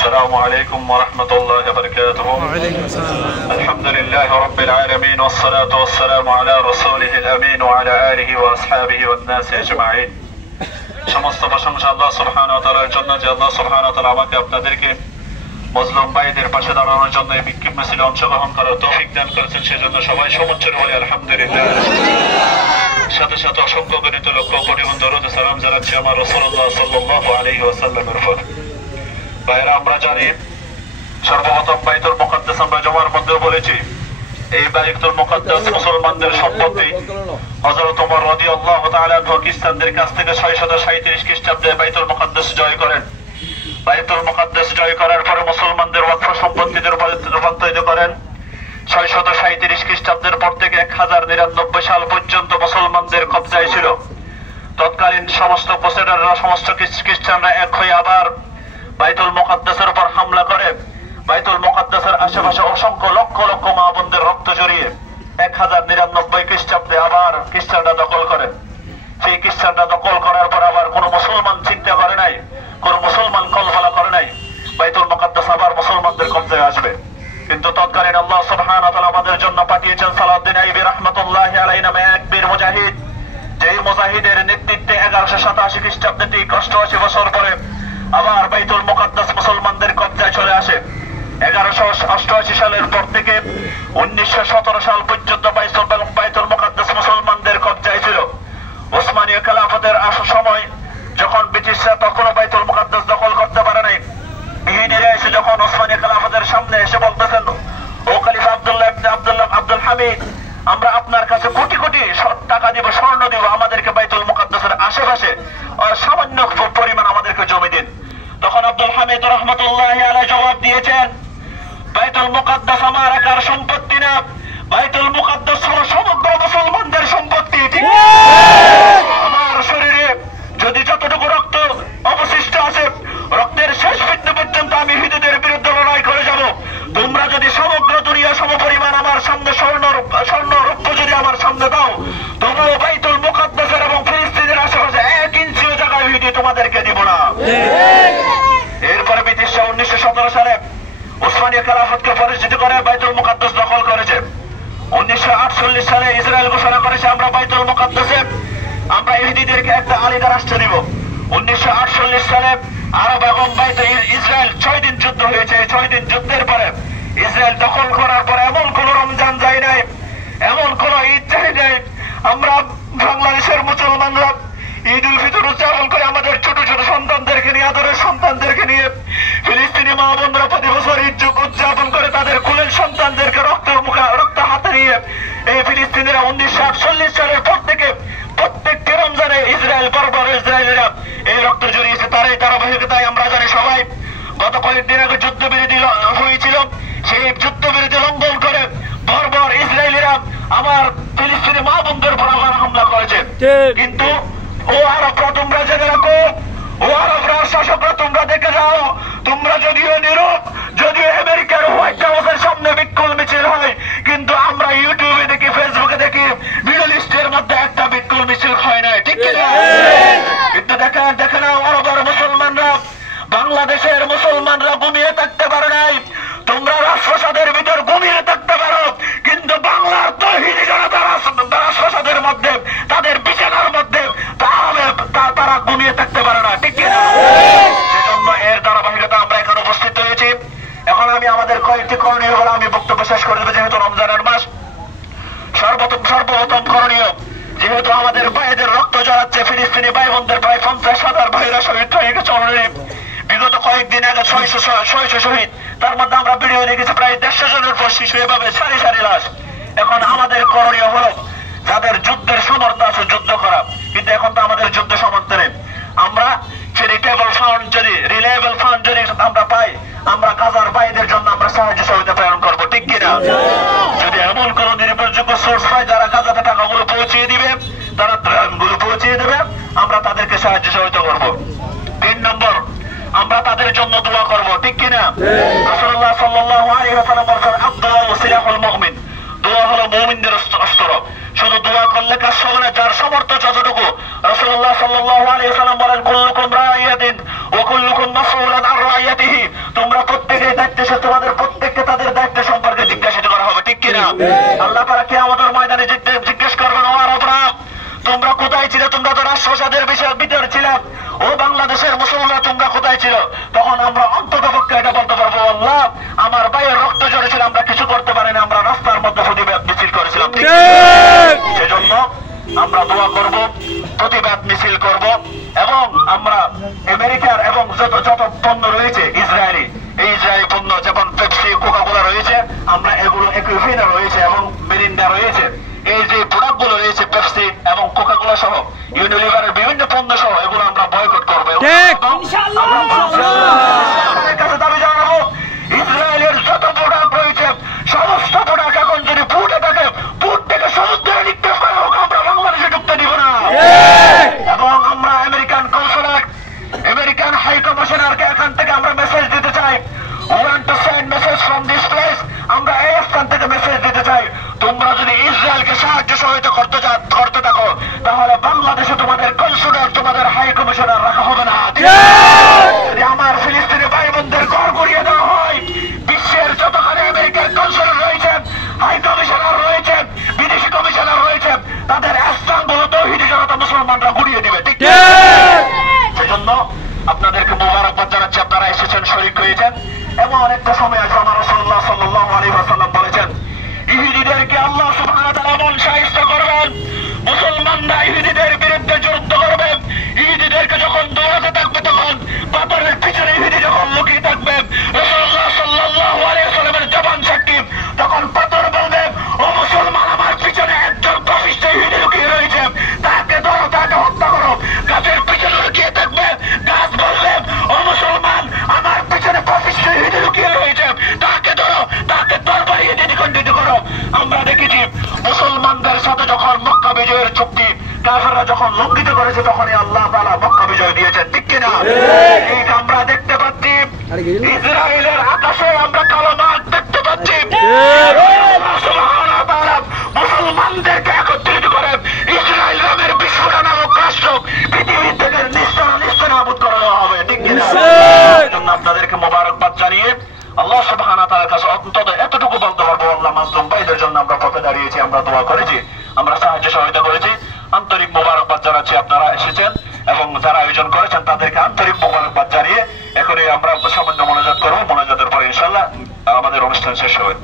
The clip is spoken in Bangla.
السلام عليكم ورحمة الله وبركاته. وعليكم السلام. الحمد لله رب العالمين والصلاة والسلام على رسوله الأمين وعلى آله وأصحابه والناس أجمعين. সমস্ত প্রশংসা আল্লাহ সুবহানাহু ওয়া তাআলার জন্য যে আল্লাহ সুবহানাহু ওয়া তাআলা আমাকে আপনাদেরকে মুসলিম ভাইদের পাশে দাঁড়ানোর জন্য এই বিক্ষোভ মিছিলে অংশগ্রহণ করার তৌফিক দান করেছেন, সেজন্য সবাই সমুচ্চরে বলি আলহামদুলিল্লাহ। সাথে সাথে অসংখ্য গণিত লক্ষ কোটি দরুদ সালাম জানাচ্ছি আমার রাসূলুল্লাহ সাল্লাল্লাহু আলাইহি ওয়াসাল্লামের উপর। ভাইরা, আমরা জানি সর্বপ্রথম বাইতুল মুকাদ্দাস আমরা জমার মধ্যে বলেছি, এই বাইতুল মুকাদ্দাস মুসলমানদের সম্পত্তি। হযরত ওমর রাদিয়াল্লাহু তাআলা খ্রিস্টানদের কাছ থেকে 637 খ্রিস্টাব্দে বাইতুল মুকাদ্দাস জয় করেন। বাইতুল মুকাদ্দাস জয় করার পরে মুসলমানদের ওয়াকফ সম্পত্তিতে রূপান্তরিত করেন। 637 খ্রিস্টাব্দের পর থেকে 1099 সাল পর্যন্ত মুসলমানদের কবজায় ছিল। তৎকালীন সমস্ত ক্রুসেডাররা, সমস্ত খ্রিস্টানরা এক হয়ে আবার বাইতুল মুকাদ্দাসের উপর হামলা করে বাইতুল মুকাদ্দাসের আশেপাশে অসংখ্য লক্ষ লক্ষ মা বোনদের রক্ত জড়িয়ে 1099 খ্রিস্টাব্দে আবার খ্রিস্টানরা দখল করে। সেই খ্রিস্টানরা দখল করার পর আবার কোন মুসলমান চিন্তা করে নাই, কোন মুসলমান কল্পনা করে নাই বাইতুল মুকাদ্দাস আবার মুসলমানদের কবজায় আসবে। কিন্তু তৎকালীন আল্লাহ সুবহানাহু ওয়া তাআলা আমাদের জন্য পাঠিয়েছেন সালাউদ্দিন আইয়ুবী রাহমাতুল্লাহি আলাইহি নামে এক বীর মুজাহিদ, যেই মুজাহিদের নেতৃত্বে 1187 খ্রিস্টাব্দে 88 বছর পরে আবার বাইতুল মুকাদ্দাস মুসলমানদের কবজায় চলে আসে। 1188 সালের পর থেকে 1917 সাল পর্যন্ত বাইতুল মুকাদ্দাস মুসলমানদের কবজায় ছিল। ওসমানীয় খেলাফতের সময় যখন ব্রিটিশরা তখনও বাইতুল মুকাদ্দাস দখল করতে পারে নাই, ইহুদিরা এসে যখন ওসমানীয় খেলাফতের সামনে এসে বলতেছেন, ও খলিফা আব্দুল হামিদ, আমরা আপনার কাছে কোটি কোটি টাকা দিব, স্বর্ণ দিব, আমাদেরকে বাইতুল মুকাদ্দাসের আশেপাশে সামান্য পরিমাণ আমাদেরকে জমি দিন। তখন আব্দুল হামিদ রাহমাতুল্লাহি আলাইহি জবাব দিয়েছেন, বাইতুল মুকাদ্দাস আমার একার সম্পত্তি না, বাইতুল মুকাদ্দাস হলো সমগ্র মুসলমানদের সম্পত্তি। ঠিক আমার শরীরে যদি যতটুকু রক্ত অবশিষ্ট আছে, রক্তের শেষ বিন্দু পর্যন্ত আমি হিন্দুদের বিরুদ্ধে লড়াই করে যাব। তোমরা যদি সমগ্র দুনিয়া সমপরিমাণ আমার সামনে স্বর্ণ রৌপ্য যদি আমার সামনে দাও, তবুও বাইতুল মুকাদ্দাসের এবং ফিলিস্তিনের আশেপাশে 1 ইঞ্চিও জায়গা হিন্দু তোমাদেরকে দিব না। এরপরে ব্রিটিশরা 1917 সালে ওসমানীয় খেলাফতকে পরিচিত করে বাইতুল মুকাদ্দাস দখল করেছে। 1948 সালে ইসরায়েল ঘোষণা করেছে, আমরা বাইতুল মুকাদ্দাসে আমরা ইহুদিদেরকে একটা আলাদা রাষ্ট্র দিব। 1948 সালে আরব এবং ইসরায়েল 6 দিন যুদ্ধ হয়েছে। 6 দিন যুদ্ধের পরে ইসরায়েল দখল করার পরে এমন কোন রমজান যায় নাই, এমন কোন ঈদ যায় নাই, আমরা বাংলাদেশের মুসলমানরা ঈদ উল ফিতর উদযাপন করে আমাদের ছোট ছোট সন্তানদেরকে নিয়ে, আদরের সন্তানদেরকে নিয়ে, ফিলিস্তিনি মা বোনরা প্রতি বছর ঈদ উদযাপন করে তাদের কুলের সন্তানদেরকে রক্ত হাতে নিয়ে, এই ফিলিস্তিনিরা 1948 সালের পর থেকে প্রত্যেকটি রমজানে ইসরায়েল বর্বর ইসরায়েলিরা এই রক্ত জড়িয়েছে। তার এই ধারাবাহিকতায় আমরা জানি সবাই, গত কয়েকদিন আগে যুদ্ধবিরতি হয়েছিল, সেই যুদ্ধবিরতি লঙ্ঘন করে বর্বর ইসরায়েলিরা আমার ফিলিস্তিনি মা বোনদের উপর আবার হামলা করেছে। কিন্তু ও আরবরা, তোমরা জেনে রাখো, ও আরবরা, শাসকরা, তোমরা দেখে যাও, তোমরা যদিও নীরব, যদিও আমেরিকার হোয়াইট হাউসের সামনে বিক্ষোভ মিছিল হয়, কিন্তু আমরা ইউটিউবে দেখি, ফেসবুকে দেখি, মিডল ইস্টের মধ্যে একটা বিক্ষোভ মিছিল হয় না। ঠিক কিনা? কিন্তু দেখে না, আরবের মুসলমানরা, বাংলাদেশের মুসলমানরা ঘুমিয়ে থাকতে পারে নাই। তোমরা রাজপ্রাসাদের ভিতর ঘুমিয়ে থাকতে পারো, কিন্তু বাংলার তৌহিদি জনতা রাজপ্রাসাদের মধ্যে, তাদের বিছানার মধ্যে তারা ঘুমিয়ে থাকতে পারে না। ঠিক কিনা? সেজন্য এর ধারাবাহিকতা আমরা এখানে উপস্থিত হয়েছি। এখন আমি আমাদের কয়েকটি করণীয় বলে আমি বক্তব্য শেষ করে দেবো। যেহেতু রমজানের মাস, সর্বপ্রথম করণীয়, যেহেতু আমাদের ভাইদের রক্ত জড়াচ্ছে, ফিলিস্তিনি ভাই বোনদের প্রায় 50,000 ভাইরা শহীদ হয়ে গেছে অলরেডি। বিগত কয়েকদিন আগে 600 শহীদ, তার মধ্যে আমরা ভিডিও দেখেছি প্রায় 150 জনের পর শিশু, এভাবে সারি সারি লাশ। এখন আমাদের করণীয় হলো, যাদের যুদ্ধের সামর্থ্য আছে যুদ্ধ করা, কিন্তু এখন তো আমাদের যুদ্ধ সামর্থ্য নেই। আমরা চ্যারিটেবল ফান্ড যদি, রিলায়েবল ফান্ড যদি আমরা পাই, আমরা গাজার ভাইদের জন্য আমরা সাহায্য সহযোগিতা প্রেরণ করবো। ঠিক কিনা? যদি এমন কোন নির্ভরযোগ্য সোর্স হয় যারা গাজাতে টাকাগুলো পৌঁছিয়ে দিবে, তারা ত্রাণগুলো পৌঁছিয়ে দেবে, আমরা তাদেরকে সাহায্য সহযোগিতা করবো। 3 নম্বর, আমরা তাদের জন্য দোয়া করবো। ঠিক কিনা? রাসূলুল্লাহ সাল্লাল্লাহু আলাইহি ওয়াসাল্লাম বলেছেন, আদ-দুআ সিলাহুল মুমিন, দোয়া হলো মুমিনদের অস্ত্র। শুধু দোয়া করলে কাজ হবে না, যার সামর্থ্য যতটুকু। রাসূলুল্লাহ সাল্লাল্লাহু আলাইহি ওয়াসাল্লাম বলেন, কুল্লুকুম রাইয়াতিন ওয়া কুল্লুকুম মাসউলান আন রাইয়াতিহি, তোমরা ইসরায়েলি, এই ইসরায়েলি পণ্য যেমন পেপসি, কোকা-কোলা রয়েছে, আমরা এগুলো একুইফিনা রয়েছে এবং মিরিন্ডা রয়েছে, এই যে প্রোডাক্টগুলো রয়েছে পেপসি এবং কোকা-কোলা সহ ইউনিলিভারের বিভিন্ন পণ্য সহ এগুলো আমরা বয়কট করবো। কাছে দাবি জানাবো ইসরায়েলের যত প্রোডাক্ট রয়েছে সমস্ত প্রোডাক্ট এখন যদি পুটে থাকে, পুট থেকে সমুদ্রে নিক্ষেপ করা হোক, আমরা বাংলাদেশে ঢুকতে দিব না। এবং আমরা আমেরিকান কনসুলেট, আমেরিকান হাই কমিশনারকে এখান থেকে আমরা মেসেজ দিতে চাই, we want to send message from this place, আমরা এই স্থান থেকে মেসেজ দিতে চাই, তোমরা যদি ইসরায়েলকে সাহায্য সহায়তা করতে থাকো তাহলে বাংলাদেশে তোমাদের কনসুলেট, তোমাদের হাই কমিশনার রাখা হবে না। যদি আমার ফিলিস্তিনি ভাই বোনদের ঘর গড়িয়ে দেওয়া হয়, বিশ্বের যতখানে আমেরিকার কনসুলেট রয়েছে, হাই কমিশনার রয়েছে, বিদেশি কমিশনার রয়েছে, তাদের স্থানগুলো তৌহিদি জনতা মুসলমানরা গুড়িয়ে দিবে। ঠিক সেজন্য আপনাদেরকে মোবারকবাদ জানাচ্ছি, আপনারা এসেছেন, শরীক হয়েছেন। এবং অনেকটা সময় আগে আমার রাসূলুল্লাহ সাল্লাল্লাহু আলাইহি ওয়াসাল্লাম বলেছেন, ইহুদিদেরকে আল্লাহ সুবহানাহু ওয়া তাআলা এমন শায়েস্ত করবেন, মুসলমানরা ইহুদিদের বিরুদ্ধে যুদ্ধ করবে, ইহুদিদেরকে যখন দৌড়াতে থাকবে তখন পাথরের পিছনে ইহুদি যখন লুকিয়ে থাকবে, রাসূলুল্লাহ সাল্লাল্লাহু আলাইহি ওয়াসাল্লামের জবান সাক্ষী, তখন পাথর বলবে, ও মুসলমান, আমার পিছনে একজন পাপিষ্ঠ ইহুদি লুকিয়ে রয়েছে, তাকে ধরো, তাকে হত্যা করো। গাছের পিছনে লুকিয়ে থাকবে, গাছ বলবে, ও মুসলমান, আমার পিছনে পাপিষ্ঠ ইহুদি লুকিয়ে রয়েছে, তাকে ধরো, তাকে তরবারি দিয়ে দ্বিখণ্ডিত করো। আমরা দেখেছি মুসলমানদের সাথে যখন মক্কা বিজয়ের চুক্তি কাফেররা যখন লঙ্ঘিত করেছে, তখনই আল্লাহ তাআলা মক্কা বিজয় দিয়েছেন। ঠিক কিনা? এইটা আমরা দেখতে পাচ্ছি। ইসরায়েলের আকাশে আমরা কালো মাঠ দেখতে পাচ্ছি। আল্লাহ সুবহানাহু ওয়া তাআলা মুসলমানদেরকে একত্রিত করে ইসরায়েল নামের বিস্ফোরণ নামক রাষ্ট্র পৃথিবী থেকে নিস্তানাবুদ করা হবে। ঠিক কিনা? এজন্য আপনাদেরকে মোবারকবাদ জানিয়ে আল্লাহ সুবহানাহু ওয়া তাআলার কাছে অন্তত এতটুকু বলতে পারবো, আল্লাহ মাজলুম ভাইদের জন্য আমরা পথে দাঁড়িয়েছি, আমরা দোয়া করেছি, আমরা সাহায্য সহায়তা করেছি। আন্তরিক মোবারকবাদ জানাচ্ছি, আপনারা এসেছেন এবং যারা আয়োজন করেছেন তাদেরকে আন্তরিক মোবারকবাদ জানিয়ে এখনই আমরা সামান্য মোনাজাত করবো। মোনাজাতের পরে ইনশাআল্লাহ আমাদের অনুষ্ঠান শেষ হবে।